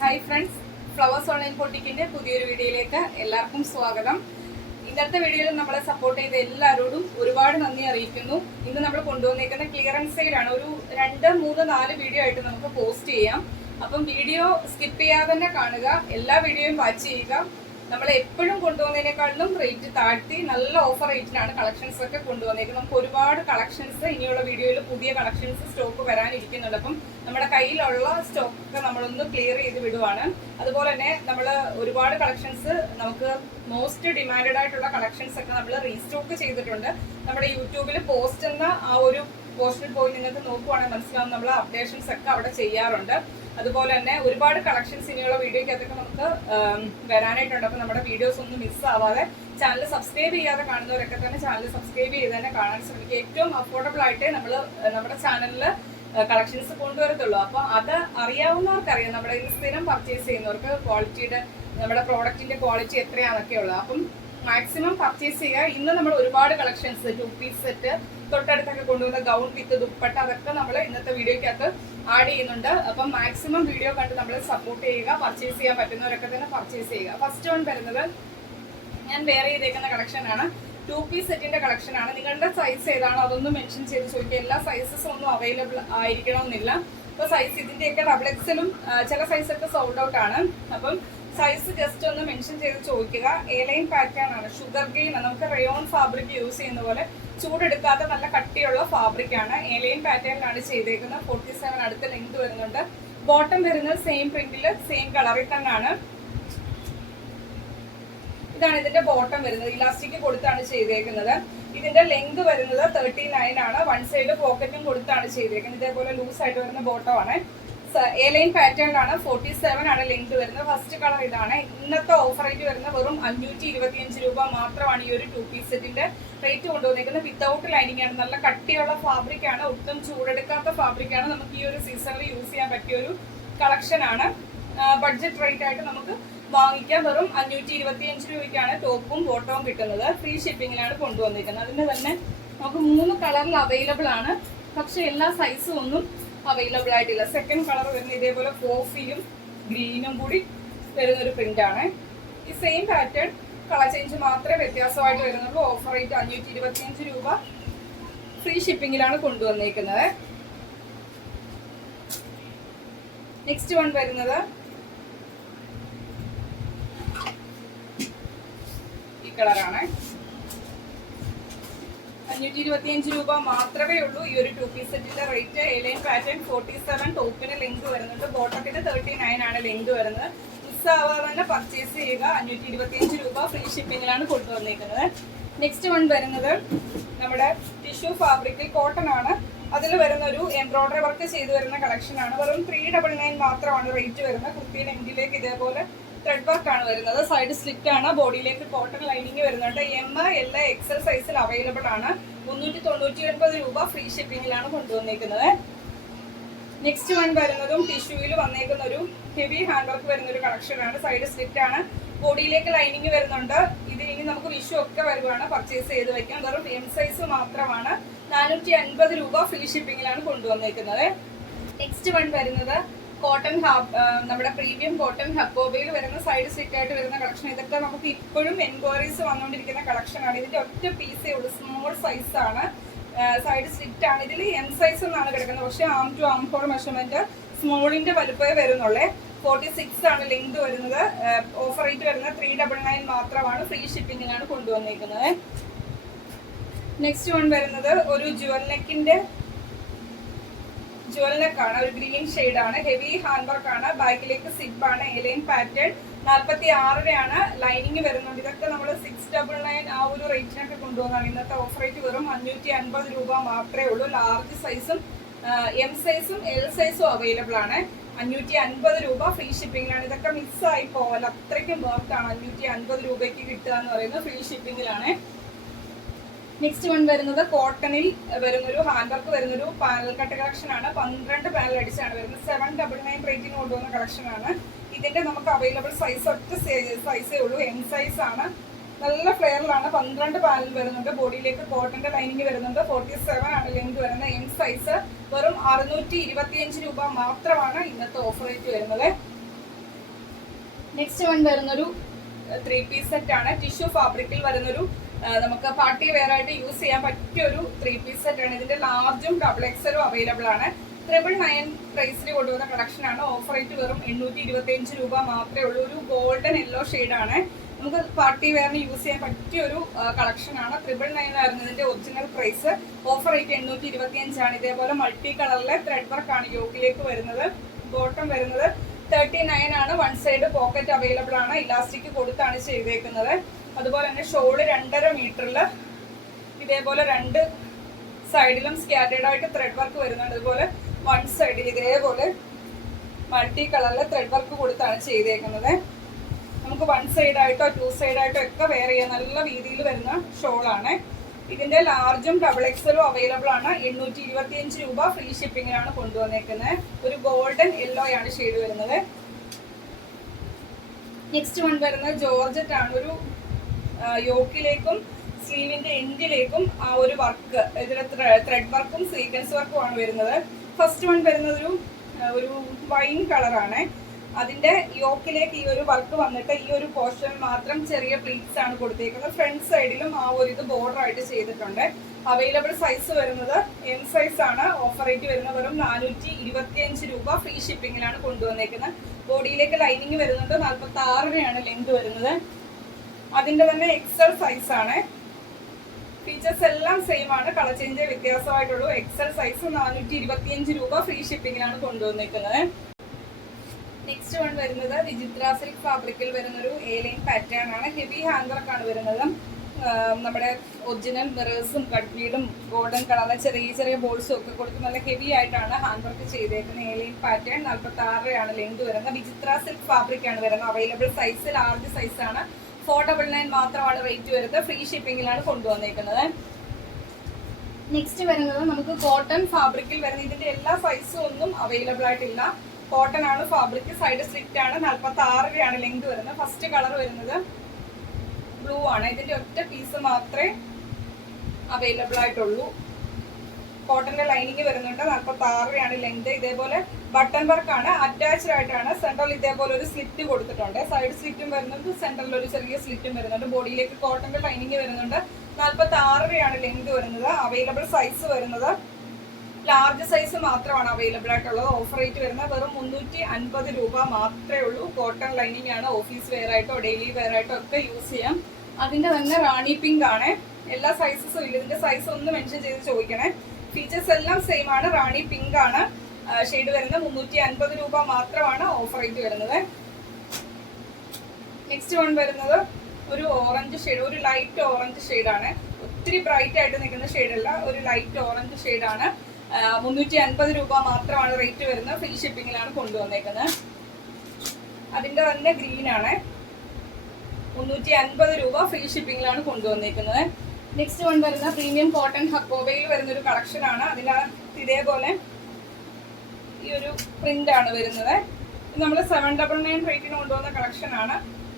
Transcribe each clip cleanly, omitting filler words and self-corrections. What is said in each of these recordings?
Hi friends, flowers online പൊട്ടിക്കിന്റെ പുതിയൊരു വീഡിയോയിലേക്ക് എല്ലാവർക്കും സ്വാഗതം. ഇന്നത്തെ വീഡിയോയിൽ നമ്മളെ സപ്പോർട്ട് ചെയ്ത എല്ലാവരോടും ഒരുപാട് നന്ദി അറിയിക്കുന്നു. ഇന്ന് നമ്മൾ കൊണ്ടുവന്നേക്കുന്ന ക്ലിയറൻസ് സെയിലാണ്. ഒരു 2, 3, 4 വീഡിയോ ആയിട്ട് നമുക്ക് പോസ്റ്റ് ചെയ്യാം. അപ്പം വീഡിയോ സ്കിപ്പ് ചെയ്യാതെ തന്നെ കാണുക, എല്ലാ വീഡിയോയും വാച്ച് ചെയ്യുക. നമ്മൾ എപ്പോഴും കൊണ്ടുവന്നതിനേക്കാളും റേറ്റ് താഴ്ത്തി നല്ല ഓഫർ റേറ്റിനാണ് കളക്ഷൻസ് ഒക്കെ കൊണ്ടുവന്നേക്കുന്നത്. നമുക്ക് ഒരുപാട് കളക്ഷൻസ് ഇനിയുള്ള വീഡിയോയിൽ പുതിയ കളക്ഷൻസ് സ്റ്റോക്ക് വരാനിരിക്കുന്നുണ്ട്. അപ്പം നമ്മുടെ കയ്യിലുള്ള സ്റ്റോക്ക് നമ്മളൊന്ന് ക്ലിയർ ചെയ്ത് വിടുവാണ്. അതുപോലെ തന്നെ നമ്മൾ ഒരുപാട് കളക്ഷൻസ് നമുക്ക് മോസ്റ്റ് ഡിമാൻഡഡ് ആയിട്ടുള്ള കളക്ഷൻസ് ഒക്കെ നമ്മൾ റീസ്റ്റോക്ക് ചെയ്തിട്ടുണ്ട്. നമ്മുടെ യൂട്യൂബിൽ പോസ്റ്റ് എന്ന ആ ഒരു പോസ്റ്റിൽ പോയി നിങ്ങൾക്ക് നോക്കുവാണെങ്കിൽ മനസ്സിലാവും, നമ്മൾ അപ്ഡേഷൻസ് ഒക്കെ അവിടെ ചെയ്യാറുണ്ട്. അതുപോലെ തന്നെ ഒരുപാട് കളക്ഷൻസ് ഇനിയുള്ള വീഡിയോയ്ക്കകത്തൊക്കെ നമുക്ക് വരാനായിട്ടുണ്ട്. അപ്പൊ നമ്മുടെ വീഡിയോസ് ഒന്നും മിസ് ആവാതെ ചാനൽ സബ്സ്ക്രൈബ് ചെയ്യാതെ കാണുന്നവരൊക്കെ തന്നെ ചാനൽ സബ്സ്ക്രൈബ് ചെയ്ത് തന്നെ കാണാൻ ശ്രമിക്കുക. ഏറ്റവും അഫോർഡബിൾ ആയിട്ടേ നമ്മൾ നമ്മുടെ ചാനലിൽ കളക്ഷൻസ് കൊണ്ടുവരത്തുള്ളൂ. അപ്പൊ അത് അറിയാവുന്നവർക്കറിയാം, നമ്മുടെ സ്ഥിരം പർച്ചേസ് ചെയ്യുന്നവർക്ക് ക്വാളിറ്റിയുടെ നമ്മുടെ പ്രോഡക്റ്റിന്റെ ക്വാളിറ്റി എത്രയാണെന്നൊക്കെ ഉള്ളത്. അപ്പം മാക്സിമം പർച്ചേസ് ചെയ്യുക. ഇന്ന് നമ്മൾ ഒരുപാട് കളക്ഷൻസ് 2 പീസ് സെറ്റ്, തൊട്ടടുത്തൊക്കെ കൊണ്ടുവന്ന ഗൗൺ വിത്ത് ദുപ്പട്ട, അതൊക്കെ നമ്മൾ ഇന്നത്തെ വീഡിയോയ്ക്കകത്ത് ആഡ് ചെയ്യുന്നുണ്ട്. അപ്പം മാക്സിമം വീഡിയോ കണ്ട് നമ്മളെ സപ്പോർട്ട് ചെയ്യുക. പർച്ചേസ് ചെയ്യാൻ പറ്റുന്നവരൊക്കെ തന്നെ പർച്ചേസ് ചെയ്യുക. ഫസ്റ്റ് വൺ വരുന്നത് ഞാൻ വേറെ ചെയ്തേക്കുന്ന കളക്ഷനാണ്. 2 പീസ് സെറ്റിന്റെ കളക്ഷനാണ്. നിങ്ങളുടെ സൈസ് ഏതാണോ അതൊന്നും മെൻഷൻ ചെയ്ത് ചോദിക്കുക. എല്ലാ സൈസസും ഒന്നും അവൈലബിൾ ആയിരിക്കണമെന്നില്ല. ഇപ്പൊ സൈസ് ഇതിന്റെയൊക്കെ ഡബിൾ ചില സൈസൊക്കെ സോൾഡ് ഔട്ട് ആണ്. അപ്പം സൈസ് ജസ്റ്റ് ഒന്ന് മെൻഷൻ ചെയ്ത് ചോദിക്കുക. എലൈൻ പാറ്റേൺ ആണ്, ഷുഗർ ഗെയിൻ. നമുക്ക് റയോൺ ഫാബ്രിക് യൂസ് ചെയ്യുന്ന പോലെ ചൂടെടുക്കാത്ത നല്ല കട്ടിയുള്ള ഫാബ്രിക് ആണ്. എലൈൻ പാറ്റേണിലാണ് ചെയ്തേക്കുന്നത്. 47 അടുത്ത ലെങ്ത് വരുന്നുണ്ട്. ബോട്ടം വരുന്നത് സെയിം പ്രിന്റില് സെയിം കളറിൽ തന്നെയാണ്. ഇതാണ് ഇതിന്റെ ബോട്ടം വരുന്നത്. ഇലാസ്റ്റിക് കൊടുത്താണ് ചെയ്തേക്കുന്നത്. ഇതിന്റെ ലെങ്ത് വരുന്നത് 39 ആണ്. വൺ സൈഡ് പോക്കറ്റും കൊടുത്താണ് ചെയ്തേക്കുന്നത്. ഇതേപോലെ ലൂസ് ആയിട്ട് വരുന്ന ബോട്ടം ആണ്. എലൈൻ പാറ്റേണിലാണ്. 47 ആണ് ലെങ്ത് വരുന്നത്. ഫസ്റ്റ് കളർ ഇതാണ്. ഇന്നത്തെ ഓഫർ റേറ്റ് വരുന്നത് വെറും 525 രൂപ മാത്രമാണ്. ഈ ഒരു 2 പീസ് സെറ്റിന്റെ റേറ്റ് കൊണ്ടുവന്നിരിക്കുന്നത്. വിത്തൗട്ട് ലൈനിങ് ആണ്. നല്ല കട്ടിയുള്ള ഫാബ്രിക് ആണ്. ഒട്ടും ചൂടെടുക്കാത്ത ഫാബ്രിക് ആണ്. നമുക്ക് ഈ ഒരു സീസണിൽ യൂസ് ചെയ്യാൻ പറ്റിയ ഒരു കളക്ഷൻ ആണ്. ബഡ്ജറ്റ് റേറ്റ് ആയിട്ട് നമുക്ക് വാങ്ങിക്കാം. വെറും 525 രൂപയ്ക്കാണ് ടോപ്പും ബോട്ടവും കിട്ടുന്നത്. ഫ്രീ ഷിപ്പിങ്ങിലാണ് കൊണ്ടുവന്നിരിക്കുന്നത്. അതിന് തന്നെ നമുക്ക് 3 കളറിൽ അവൈലബിൾ ആണ്. പക്ഷെ എല്ലാ സൈസും ഒന്നും അവൈലബിൾ ആയിട്ടില്ല. സെക്കൻഡ് കളർ വരുന്ന ഇതേപോലെ കോഫിയും ഗ്രീനും കൂടി വരുന്നൊരു പ്രിന്റ് ആണ്. ഈ സെയിം പാറ്റേൺ കളർ ചേഞ്ച് മാത്രമേ വ്യത്യാസമായിട്ട് വരുന്നുള്ളൂ. ഓഫർ റേറ്റ് 525 രൂപ. ഫ്രീ ഷിപ്പിങ്ങിലാണ് കൊണ്ടുവന്നിരിക്കുന്നത്. നെക്സ്റ്റ് വൺ വരുന്നത് ഈ കളറാണ്. 525 രൂപ മാത്രമേ ഉള്ളൂ ഈ ഒരു 2 പീസ് സെറ്റിന്റെ റേറ്റ്. എലൈൻ പാറ്റേൺ 47, ടോപ്പിന് ലെങ്ത് വരുന്നുണ്ട്. ബോട്ടത്തിന് 39 ആണ് ലെങ്ത് വരുന്നത്. മിസ് ആവാതെ തന്നെ പർച്ചേസ് ചെയ്യുക. 525 രൂപ. ഫ്രീ ഷിപ്പിങ്ങിലാണ് കൊണ്ടുവന്നിരിക്കുന്നത്. നെക്സ്റ്റ് വൺ വരുന്നത് നമ്മുടെ ടിഷ്യൂ ഫാബ്രിക്കിൽ കോട്ടൺ ആണ്. അതിൽ വരുന്ന ഒരു എംബ്രോയിഡറി വർക്ക് ചെയ്തു വരുന്ന കളക്ഷൻ ആണ്. വെറും 399 മാത്രമാണ് റേറ്റ് വരുന്നത്. കുർത്തിയുടെ എൻഡിലേക്ക് ഇതേപോലെ ത്രെഡ് വർക്ക് ആണ് വരുന്നത്. സൈഡ് സ്ലിറ്റ് ആണ്. ബോഡിയിലേക്ക് കോട്ടൺ ലൈനിങ് വരുന്നുണ്ട്. എം, എൽ, XL സൈസിൽ അവൈലബിൾ ആണ്. 399 രൂപ. ഫ്രീ ഷിപ്പിങ്ങിലാണ് കൊണ്ടുവന്നിരിക്കുന്നത്. നെക്സ്റ്റ് വൺ വരുന്നതും ടിഷ്യൂവിൽ വന്നേക്കുന്ന ഒരു ഹെവി ഹാൻഡ് വർക്ക് വരുന്ന ഒരു കളക്ഷൻ ആണ്. സൈഡ് സ്ലിറ്റ് ആണ്. ബോഡിയിലേക്ക് ലൈനിങ് വരുന്നുണ്ട്. ഇത് ഇനി നമുക്ക് വിഷു ഒക്കെ വരുവാണ് പർച്ചേസ് ചെയ്ത് വെക്കാം. വെറും M സൈസ് മാത്രമാണ്. 450 രൂപ. ഫ്രീ ഷിപ്പിങ്ങിലാണ് കൊണ്ടുവന്നിരിക്കുന്നത്. നെക്സ്റ്റ് വൺ വരുന്നത് കോട്ടൺ നമ്മുടെ പ്രീമിയം കോട്ടൺ ഹക്കോബയിൽ വരുന്ന സൈഡ് സ്ലിറ്റ് ആയിട്ട് വരുന്ന കളക്ഷൻ. ഇതൊക്കെ നമുക്ക് ഇപ്പോഴും എൻക്വയറീസ് വന്നുകൊണ്ടിരിക്കുന്ന കളക്ഷൻ ആണ്. ഇതിന്റെ ഒറ്റ പീസേ ഉള്ളൂ. സ്മോൾ സൈസ് ആണ്. സൈഡ് സ്ലിറ്റ് ആണ്. ഇതിൽ M സൈസ് എന്നാണ് കിടക്കുന്നത്. പക്ഷെ ആം ടു ആം ഹോൾ മെഷർമെന്റ് സ്മോളിന്റെ വലുപ്പമേ വരുന്നുള്ളേ. 46 ആണ് ലെങ്ത് വരുന്നത്. ഓഫർ റേറ്റ് വരുന്നത് 399 മാത്രമാണ്. ഫ്രീ ഷിപ്പിങ്ങിലാണ് കൊണ്ടുവന്നിരിക്കുന്നത്. നെക്സ്റ്റ് വൺ വരുന്നത് ഒരു ജുവൽ നെക്കാണ്. ഒരു ഗ്രീൻ ഷെയ്ഡ് ആണ്. ഹെവി ഹാൻഡ് വർക്ക് ആണ്. ബാക്കിലേക്ക് സിബ് ആണ്. എലൈൻ പാറ്റേൺ 46 ആണ്. ലൈനിങ് വരുന്നുണ്ട്. ഇതൊക്കെ നമ്മൾ 699 ആ ഒരു റേറ്റിനൊക്കെ കൊണ്ടുവന്നാണ്. ഇന്നത്തെ ഓഫർ റേറ്റ് വെറും 550 രൂപ മാത്രമേ ഉള്ളൂ. ലാർജ് സൈസും M സൈസും L സൈസും അവൈലബിൾ ആണ്. 550 രൂപ. ഫ്രീ ഷിപ്പിങ്ങിലാണ്. ഇതൊക്കെ മിസ്സായി പോവല്ല, അത്രയ്ക്കും വർത്താണ് 550 രൂപയ്ക്ക് കിട്ടുക എന്ന് പറയുന്നത്. ഫ്രീ ഷിപ്പിങ്ങിലാണ്. നെക്സ്റ്റ് വൺ വരുന്നത് കോട്ടണിൽ വരുന്നൊരു ഹാൻഡ് വർക്ക് വരുന്നൊരു പാനൽ കട്ട് കളക്ഷൻ ആണ്. 12 പാനൽ അടിച്ചാണ് വരുന്നത്. 799 റേറ്റിന് കൊണ്ടുവന്ന കളക്ഷൻ ആണ്. ഇതിന്റെ നമുക്ക് അവൈലബിൾ സൈസ് ഒറ്റ സൈസേ ഉള്ളൂ. M സൈസ് ആണ്. നല്ല ഫ്ലെയറിലാണ്. 12 പാനൽ വരുന്നുണ്ട്. ബോഡിയിലേക്ക് കോട്ടന്റെ ലൈനിങ് വരുന്നുണ്ട്. 47 ആണ് ലെങ്ത് വരുന്നത്. M സൈസ് വെറും 625 രൂപ മാത്രമാണ് ഇന്നത്തെ ഓഫർ റേറ്റ് വരുന്നത്. നെക്സ്റ്റ് വൺ വരുന്നൊരു 3 പീസ് സെറ്റ് ആണ്. ടിഷ്യൂ ഫാബ്രിക്കിൽ വരുന്നൊരു നമുക്ക് പാർട്ടി വെയർ ആയിട്ട് യൂസ് ചെയ്യാൻ പറ്റിയ ഒരു 3 പീസ് സെറ്റ് ആണ്. ഇതിന്റെ ലാർജും XXL അവൈലബിൾ ആണ്. 999 പ്രൈസിൽ കൊണ്ടുവന്ന കളക്ഷൻ ആണ്. ഓഫർ റേറ്റ് വെറും 825 രൂപ മാത്രമേ ഉള്ളൂ. ഒരു ഗോൾഡൻ യെല്ലോ ആണ്. നമുക്ക് പാർട്ടി വെയറിന് യൂസ് ചെയ്യാൻ പറ്റിയ ഒരു കളക്ഷൻ ആണ്. 999 ആയിരുന്നു ഇതിന്റെ ഒറിജിനൽ പ്രൈസ്. ഓഫർ റേറ്റ് 825 ആണ്. ഇതേപോലെ മൾട്ടി കളറിലെ ത്രെഡ് വർക്ക് ആണ് യോക്കിലേക്ക് വരുന്നത്. ബോട്ടം വരുന്നത് 39 ആണ്. വൺ സൈഡ് പോക്കറ്റ് അവൈലബിൾ ആണ്. ഇലാസ്റ്റിക് കൊടുത്താണ് ചെയ്തേക്കുന്നത്. അതുപോലെ തന്നെ ഷോള് 2.5 മീറ്ററിൽ ഇതേപോലെ 2 സൈഡിലും സ്കാറ്റേർഡ് ആയിട്ട് ത്രെഡ് വർക്ക് വരുന്നുണ്ട്. അതുപോലെ വൺ സൈഡിൽ ഇതേപോലെ മൾട്ടി കളറിൽ ത്രെഡ് വർക്ക് കൊടുത്താണ് ചെയ്തേക്കുന്നത്. നമുക്ക് വൺ സൈഡ് ആയിട്ടോ 2 സൈഡ് ആയിട്ടോ ഒക്കെ വെയർ ചെയ്യാൻ നല്ല രീതിയിൽ വരുന്ന ഷോളാണ്. ഇതിന്റെ ലാർജും XXL അവൈലബിൾ ആണ്. 825 രൂപ ഫ്രീ ഷിപ്പിങ്ങിനാണ് കൊണ്ടുവന്നേക്കുന്നത്. ഒരു ഗോൾഡൻ യെല്ലോ ആണ് ഷെയ്ഡ് വരുന്നത്. നെക്സ്റ്റ് വൺ വരുന്നത് ജോർജറ്റ് ആണ്. ഒരു യോക്കിലേക്കും സ്ലീവിന്റെ എൻഡിലേക്കും ആ ഒരു വർക്ക്, ഇതിൽ ത്രെഡ് വർക്കും സീക്വൻസ് വർക്കും ആണ് വരുന്നത്. ഫസ്റ്റ് വൺ വരുന്നത് ഒരു വൈൻ കളറാണ്. അതിന്റെ യോക്കിലേക്ക് ഈ ഒരു വർക്ക് വന്നിട്ട് ഈ ഒരു പോർഷൻ മാത്രം ചെറിയ പ്ലീറ്റ്സ് ആണ് കൊടുത്തേക്കുന്നത്. ഫ്രണ്ട് സൈഡിലും ആ ഒരു ഇത് ബോർഡർ ആയിട്ട് ചെയ്തിട്ടുണ്ട്. അവൈലബിൾ സൈസ് വരുന്നത് M സൈസ് ആണ്. ഓഫർ റേറ്റ് വരുന്നത് വെറും 425 രൂപ ഫ്രീ ഷിപ്പിങ്ങിലാണ് കൊണ്ടുവന്നേക്കുന്നത്. ബോഡിയിലേക്ക് ലൈനിങ് വരുന്നുണ്ട്. 46 ലെങ്ത് വരുന്നത്. അതിന്റെ തന്നെ XL സൈസ് ആണ്. ഫീച്ചേഴ്സ് എല്ലാം സെയിം ആണ്. കളർ ചേഞ്ച് വ്യത്യാസമായിട്ടുള്ളൂ. XL സൈസ് 425 രൂപ ഫ്രീ ഷിപ്പിങ്ങിലാണ് കൊണ്ടുവന്നിരിക്കുന്നത്. നെക്സ്റ്റ് വൺ വരുന്നത് വിചിത്ര സിൽക്ക് ഫാബ്രിക്കിൽ വരുന്നൊരു A-ലൈൻ പാറ്റേൺ ആണ്. ഹെവി ഹാൻഡ് വർക്ക് ആണ് വരുന്നത്. നമ്മുടെ ഒറിജിനൽ മിറേഴ്സും കട്ട് ബീഡും ഗോൾഡൻ കളറിലെ ചെറിയ ചെറിയ ബോൾസും ഒക്കെ കൊടുത്ത് നല്ല ഹെവി ആയിട്ടാണ് ഹാൻഡ് വർക്ക് ചെയ്തേക്കുന്നത്. A-ലൈൻ പാറ്റേൺ 46 ലെങ്ത് വരുന്നത്. വിചിത്ര സിൽക്ക് ഫാബ്രിക് ആണ് വരുന്നത്. അവൈലബിൾ സൈസ് ലാർജ് സൈസ് ആണ്. 499 മാത്രമാണ് റേറ്റ് വരുന്നത്. ഫ്രീ ഷിപ്പിങ്ങിലാണ് കൊണ്ടുവന്നേക്കുന്നത്. നെക്സ്റ്റ് വരുന്നത് നമുക്ക് കോട്ടൺ ഫാബ്രിക്കിൽ വരുന്നത്. ഇതിന്റെ എല്ലാ സൈസും ഒന്നും അവൈലബിൾ ആയിട്ടില്ല. കോട്ടൺ ആണ് ഫാബ്രിക്. സൈഡ് സ്ലിറ്റ് ആണ്. 46 ലെങ്ത് വരുന്നത്. ഫസ്റ്റ് കളർ വരുന്നത് ബ്ലൂ ആണ്. ഇതിന്റെ ഒറ്റ പീസ് മാത്രമേ അവൈലബിൾ ആയിട്ടുള്ളൂ. കോട്ടന്റെ ലൈനിങ് വരുന്നുണ്ട്. 46 ലെങ്ത്. ഇതേപോലെ ബട്ടൺ വർക്ക് ആണ്. അറ്റാച്ച്ഡ് ആയിട്ടാണ്. സെൻട്രൽ ഇതേപോലെ ഒരു സ്ലിറ്റ് കൊടുത്തിട്ടുണ്ട്. സൈഡ് സ്ലിറ്റും വരുന്നുണ്ട്. സെൻട്രലിൽ ഒരു ചെറിയ സ്ലിറ്റും വരുന്നുണ്ട്. ബോഡിയിലേക്ക് കോട്ടന്റെ ലൈനിങ് വരുന്നുണ്ട്. 46 ലെങ്ത് വരുന്നത്. അവൈലബിൾ സൈസ് വരുന്നത് ലാർജ് സൈസ് മാത്രമാണ് അവൈലബിൾ ആയിട്ടുള്ളത്. ഓഫർ റേറ്റ് വരുന്നത് വെറും 350 രൂപ മാത്രമേ ഉള്ളൂ. കോട്ടൺ ലൈനിങ് ആണ്. ഓഫീസ് വെയർ ആയിട്ടോ ഡെയിലി വെയർ ആയിട്ടോ ഒക്കെ യൂസ് ചെയ്യാം. അതിന്റെ തന്നെ റാണി പിങ്ക് ആണ്. എല്ലാ സൈസസും ഇല്ല. ഇതിന്റെ സൈസ് ഒന്ന് മെൻഷൻ ചെയ്ത് ചോദിക്കണേ. ഫീച്ചേഴ്സ് എല്ലാം സെയിം ആണ്. റാണി പിങ്ക് ആണ് ഷെയ്ഡ് വരുന്നത്. 350 രൂപ മാത്രമാണ് ഓഫർ റേറ്റ് വരുന്നത്. നെക്സ്റ്റ് വൺ വരുന്നത് ഒരു ഓറഞ്ച് ഷെയ്ഡ്, ഒരു ലൈറ്റ് ഓറഞ്ച് ഷെയ്ഡാണ്. ഒത്തിരി ബ്രൈറ്റ് ആയിട്ട് നിൽക്കുന്ന ഷെയ്ഡല്ല, ഒരു ലൈറ്റ് ഓറഞ്ച് ഷെയ്ഡാണ്. 350 രൂപ മാത്രമാണ് റേറ്റ് വരുന്നത്. ഫ്രീ ഷിപ്പിങ്ങിലാണ് കൊണ്ടുവന്നേക്കുന്നത്. അതിന്റെ തന്നെ ഗ്രീൻ ആണ്. 350 രൂപ ഫ്രീ ഷിപ്പിങ്ങിലാണ് കൊണ്ടുവന്നേക്കുന്നത്. നെക്സ്റ്റ് വൺ വരുന്ന പ്രീമിയം കോട്ടൺ ഹക്കോബയിൽ വരുന്നൊരു കളക്ഷൻ ആണ്. അതിനകത്ത് ഇതേപോലെ ഈ ഒരു പ്രിന്റ് ആണ് വരുന്നത്. നമ്മൾ 799 റേറ്റിന് കൊണ്ടുവന്ന കളക്ഷൻ ആണ്.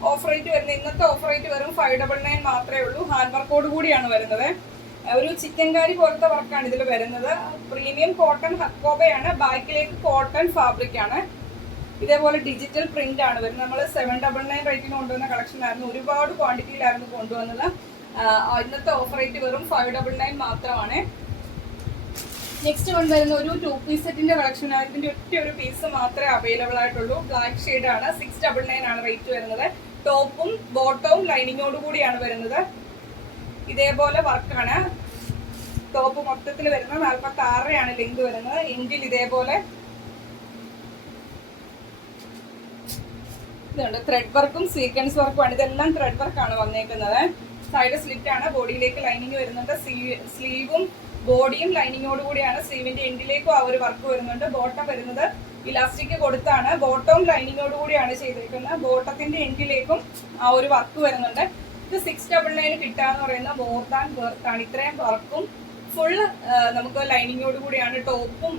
ഓഫർ റേറ്റ് വരുന്നത് ഇന്നത്തെ ഓഫർ റേറ്റ് വെറും 599 മാത്രമേ ഉള്ളൂ. ഹാൻഡ് വർക്കോട് കൂടിയാണ് വരുന്നത്. ഒരു ചിക്കൻകാരി പോലത്തെ വർക്കാണ് ഇതിൽ വരുന്നത്. പ്രീമിയം കോട്ടൺ ഹക്കോബയാണ്. ബാക്കിലേക്ക് കോട്ടൺ ഫാബ്രിക് ആണ്. ഇതേപോലെ ഡിജിറ്റൽ പ്രിന്റ് ആണ് വരുന്നത്. നമ്മൾ 799 റേറ്റിന് കൊണ്ടുവന്ന കളക്ഷൻ ആയിരുന്നു. ഒരുപാട് ക്വാണ്ടിറ്റിയിലായിരുന്നു കൊണ്ടുവന്നത്. ഇന്നത്തെ ഓഫർ റേറ്റ് വെറും 599 മാത്രമാണ്. നെക്സ്റ്റ് വൺ വരുന്ന ഒരു 2 പീസ് സെറ്റിന്റെ കളക്ഷൻ ആണ്. ഇതിന്റെ ഒറ്റ ഒരു പീസ് മാത്രമേ അവൈലബിൾ ആയിട്ടുള്ളൂ. ബ്ലാക്ക് ഷെയ്ഡ് ആണ്. 699 ആണ് റേറ്റ് വരുന്നത്. ടോപ്പും ബോട്ടവും ലൈനിങ്ങോട് കൂടിയാണ് വരുന്നത്. ഇതേപോലെ വർക്കാണ്. ടോപ്പ് മൊത്തത്തിൽ വരുന്നത്. 46 ലെങ്ത് വരുന്നത്. എൻഡിൽ ഇതേപോലെ ഇതുണ്ട്. ത്രെഡ് വർക്കും സീക്വൻസ് വർക്കും ആണ്. ഇതെല്ലാം ത്രെഡ് വർക്കാണ് വന്നേക്കുന്നത്. സൈഡ് സ്ലിറ്റ് ആണ്. ബോഡിയിലേക്ക് ലൈനിങ് വരുന്നുണ്ട്. സ്ലീവും ബോഡിയും ലൈനിങ്ങോട് കൂടിയാണ്. സ്ലീവിന്റെ എൻഡിലേക്കും ആ ഒരു വർക്ക് വരുന്നുണ്ട്. ബോട്ടം വരുന്നത് ഇലാസ്റ്റിക് കൊടുത്താണ്. ബോട്ടവും ലൈനിങ്ങോട് കൂടിയാണ് ചെയ്തിരിക്കുന്നത്. ബോട്ടത്തിന്റെ എൻഡിലേക്കും ആ ഒരു വർക്ക് വരുന്നുണ്ട്. ഇത് 699 കിട്ടാന്ന് പറയുന്നത് മോർ ദാൻ വർത്താണ്. ഇത്രയും വർക്കും ഫുൾ നമുക്ക് ലൈനിങ്ങോട് കൂടിയാണ്. ടോപ്പും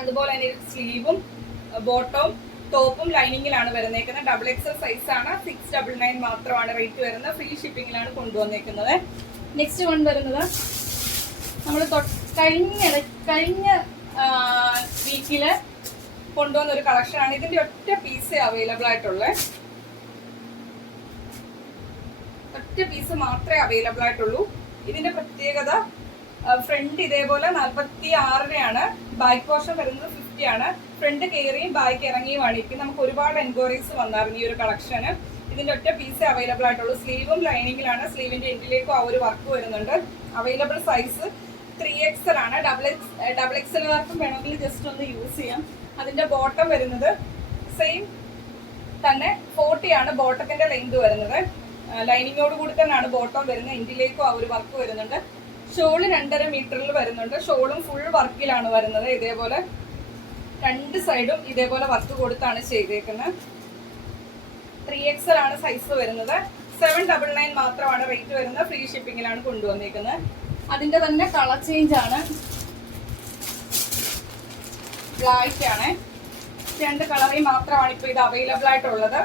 അതുപോലെ തന്നെ സ്ലീവും ബോട്ടവും ടോപ്പും ലൈനിങ്ങിലാണ് വരുന്നേക്കുന്നത്. XXL സൈസ് ആണ്. 699 മാത്രമാണ് റേറ്റ് വരുന്നത്. ഫ്രീ ഷിപ്പിങ്ങിലാണ് കൊണ്ടുവന്നേക്കുന്നത്. നെക്സ്റ്റ് വൺ വരുന്നത് നമ്മൾ കഴിഞ്ഞ വീക്കില് കൊണ്ടുവന്ന ഒരു കളക്ഷൻ ആണ്. ഇതിന്റെ ഒറ്റ പീസേ അവൈലബിൾ ആയിട്ടുള്ളത്. ഒറ്റ പീസ് മാത്രമേ അവൈലബിൾ ആയിട്ടുള്ളൂ. ഇതിന്റെ പ്രത്യേകത ഫ്രണ്ട് ഇതേപോലെ 46-യാണ്, ബാക്ക് പോർഷൻ വരുന്നത് 50 ആണ്. ഫ്രണ്ട് കയറിയും ബാക്ക് ഇറങ്ങിയുമാണ്. ഇപ്പം നമുക്ക് ഒരുപാട് എൻക്വയറീസ് വന്നായിരുന്നു ഈ ഒരു കളക്ഷന്. ഇതിന്റെ ഒറ്റ പീസ് അവൈലബിൾ ആയിട്ടുള്ളൂ. സ്ലീവും ലൈനിങ്ങിലാണ്, സ്ലീവിന്റെ എൻഡിലേക്കും ആ ഒരു വർക്ക് വരുന്നുണ്ട്. അവൈലബിൾ സൈസ് 3XL ആണ്. ഡബിൾ എക്സൽ വർക്കും വേണമെങ്കിൽ ജസ്റ്റ് ഒന്ന് യൂസ് ചെയ്യാം. അതിന്റെ ബോട്ടം വരുന്നത് സെയിം തന്നെ 40 ആണ് ബോട്ടത്തിന്റെ ലെങ്ത് വരുന്നത്. ലൈനിങ്ങോട് കൂടി തന്നെയാണ് ബോട്ടം വരുന്നത്. എൻഡിലേക്കും ആ ഒരു വർക്ക് വരുന്നുണ്ട്. ഷോള് 2.5 മീറ്ററിൽ വരുന്നുണ്ട്. ഷോളും ഫുൾ വർക്കിലാണ് വരുന്നത്. ഇതേപോലെ രണ്ട് സൈഡും ഇതേപോലെ വർക്ക് കൊടുത്താണ് ചെയ്തേക്കുന്നത്. 3XL ആണ് സൈസ് വരുന്നത്. 799 മാത്രമാണ് റേറ്റ് വരുന്നത്. ഫ്രീ ഷിപ്പിംഗിലാണ് കൊണ്ടുവന്നേക്കുന്നത്. അതിന്റെ തന്നെ കളർ ചേഞ്ച് ആണ്. ബ്ലാക്ക് ആണ്. 2 കളറിൽ മാത്രമാണ് ഇപ്പൊ ഇത് അവൈലബിൾ ആയിട്ടുള്ളത്.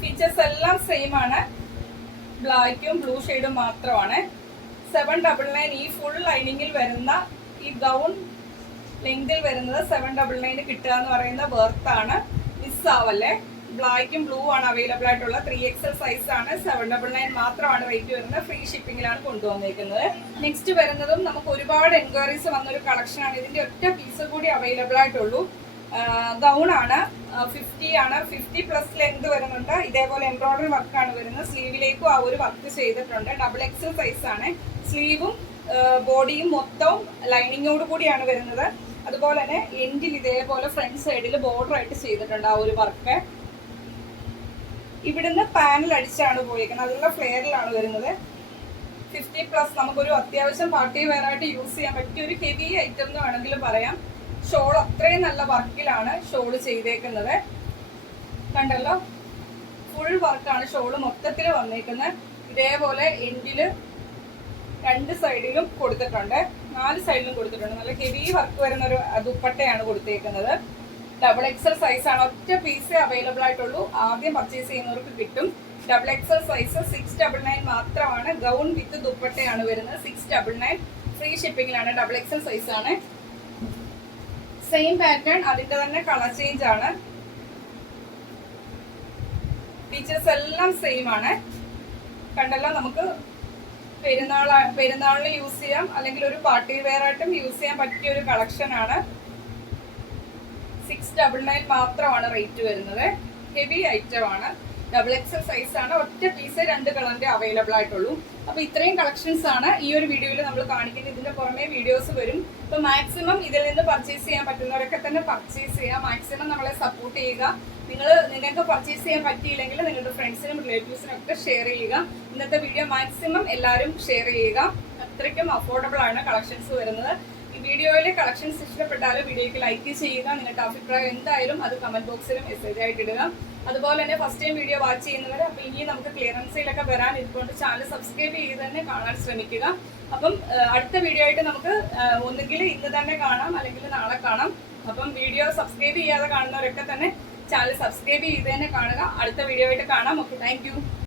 ഫീച്ചേഴ്സ് എല്ലാം സെയിം ആണ്. ബ്ലാക്കും ബ്ലൂ ഷെയ്ഡും മാത്രമാണ്. 799 ഈ ഫുൾ ലൈനിങ്ങിൽ വരുന്ന ഈ ഗൗൺ ലെങ്തിൽ വരുന്നത് 799 കിട്ടുക എന്ന് പറയുന്ന വെർത്താണ്. മിസ് ആവല്ലേ. ബ്ലാക്കും ബ്ലൂ ആണ് അവൈലബിൾ ആയിട്ടുള്ള. 3XL സൈസ് ആണ്. 799 മാത്രമാണ് റേറ്റ് വരുന്നത്. ഫ്രീ ഷിപ്പിംഗിലാണ് കൊണ്ടുവന്നിരിക്കുന്നത്. നെക്സ്റ്റ് വരുന്നതും നമുക്ക് ഒരുപാട് എൻക്വയറീസ് വന്നൊരു കളക്ഷൻ ആണ്. ഇതിന്റെ ഒറ്റ പീസ് കൂടി അവൈലബിൾ ആയിട്ടുള്ളൂ. ഗൗൺ ആണ്. 50 ആണ്. 50+ ലെങ്ത് വരുന്നുണ്ട്. ഇതേപോലെ എംബ്രോയിഡറി വർക്കാണ് വരുന്നത്. സ്ലീവിലേക്കും ആ ഒരു വർക്ക് ചെയ്തിട്ടുണ്ട്. XXL സൈസ് ആണ്. സ്ലീവും ബോഡിയും മൊത്തവും ലൈനിങ്ങോട് കൂടിയാണ് വരുന്നത്. അതുപോലെ തന്നെ എൻഡിൽ ഇതേപോലെ ഫ്രണ്ട് സൈഡിൽ ബോർഡർ ആയിട്ട് ചെയ്തിട്ടുണ്ട് ആ ഒരു വർക്ക്. ഇവിടുന്ന് പാനൽ അടിച്ചാണ് പോയിരിക്കുന്നത്. അതിലുള്ള ഫ്ലെയറിലാണ് വരുന്നത്. 50+ നമുക്കൊരു അത്യാവശ്യം പാർട്ടി വെയർ ആയിട്ട് യൂസ് ചെയ്യാൻ പറ്റിയ ഒരു ഹെവി ഐറ്റം എന്ന് വേണമെങ്കിൽ പറയാം. ഷോൾ അത്രയും നല്ല വർക്കിലാണ് ഷോൾ ചെയ്തേക്കുന്നത്. കണ്ടല്ലോ, ഫുൾ വർക്കാണ് ഷോള് മൊത്തത്തിൽ വന്നേക്കുന്നത്. ഇതേപോലെ എൻഡില് 2 സൈഡിലും കൊടുത്തിട്ടുണ്ട്. 4 സൈഡിലും കൊടുത്തിട്ടുണ്ട്. നല്ല ഹെവി വർക്ക് വരുന്ന ഒരു ദുപ്പട്ടയാണ് കൊടുത്തേക്കുന്നത്. XXL സൈസ് ആണ്. ഒറ്റ പീസേ അവൈലബിൾ ആയിട്ടുള്ളൂ. ആദ്യം പർച്ചേസ് ചെയ്യുന്നവർക്ക് കിട്ടും. XXL സൈസ് 699 മാത്രമാണ്. ഗൗൺ വിത്ത് ദുപ്പട്ടയാണ് വരുന്നത്. 699 ഫ്രീ ഷിപ്പിംഗിലാണ്. XXL സൈസ് ആണ്. സെയിം പാറ്റേൺ, അതിന്റെ തന്നെ കളർ ചേഞ്ച് ആണ്. ഫീച്ചേഴ്സ് എല്ലാം സെയിം ആണ്. കണ്ടല്ലോ, നമുക്ക് പെരുന്നാളിന് യൂസ് ചെയ്യാം, അല്ലെങ്കിൽ ഒരു പാർട്ടി വെയർ ആയിട്ടും യൂസ് ചെയ്യാൻ പറ്റിയ ഒരു കളക്ഷൻ ആണ്. 699 മാത്രമാണ് റേറ്റ് വരുന്നത്. ഹെവി ഐറ്റം ആണ്. XXL സൈസ് ആണ്. ഒറ്റ പീസ് 2 കളറിന്റെ അവൈലബിൾ ആയിട്ടുള്ളൂ. അപ്പൊ ഇത്രയും കളക്ഷൻസ് ആണ് ഈ ഒരു വീഡിയോയിൽ നമ്മൾ കാണിക്കുന്നത്. ഇതിന്റെ പുറമെ വീഡിയോസ് വരും. അപ്പൊ മാക്സിമം ഇതിൽ നിന്ന് പർച്ചേസ് ചെയ്യാൻ പറ്റുന്നവരൊക്കെ തന്നെ പർച്ചേസ് ചെയ്യുക. മാക്സിമം നമ്മളെ സപ്പോർട്ട് ചെയ്യുക. നിങ്ങൾക്ക് പർച്ചേസ് ചെയ്യാൻ പറ്റിയില്ലെങ്കിൽ നിങ്ങളുടെ ഫ്രണ്ട്സിനും റിലേറ്റീവ്സിനും ഒക്കെ ഷെയർ ചെയ്യുക. ഇന്നത്തെ വീഡിയോ മാക്സിമം എല്ലാവരും ഷെയർ ചെയ്യുക. അത്രയ്ക്കും അഫോർഡബിൾ ആണ് കളക്ഷൻസ് വരുന്നത്. ഈ വീഡിയോയിലെ കളക്ഷൻസ് ഇഷ്ടപ്പെട്ടാലും വീഡിയോയ്ക്ക് ലൈക്ക് ചെയ്യുക. നിങ്ങളുടെ അഭിപ്രായം എന്തായാലും അത് കമന്റ് ബോക്സിലും മെസ്സേജ് ആയിട്ട് ഇടുക. അതുപോലെ തന്നെ ഫസ്റ്റ് ടൈം വീഡിയോ വാച്ച് ചെയ്യുന്നവർ അപ്പോൾ ഇനി നമുക്ക് ക്ലിയറൻസ് സെയിലൊക്കെ വരാൻ ഇതുകൊണ്ട് ചാനൽ സബ്സ്ക്രൈബ് ചെയ്ത് തന്നെ കാണാൻ ശ്രമിക്കുക. അപ്പം അടുത്ത വീഡിയോ ആയിട്ട് നമുക്ക് ഒന്നുകിൽ ഇന്ന് തന്നെ കാണാം, അല്ലെങ്കിൽ നാളെ കാണാം. അപ്പം വീഡിയോ സബ്സ്ക്രൈബ് ചെയ്യാതെ കാണുന്നവരൊക്കെ തന്നെ ചാനൽ സബ്സ്ക്രൈബ് ചെയ്ത് തന്നെ കാണുക. അടുത്ത വീഡിയോ ആയിട്ട് കാണാം. Okay, thank you.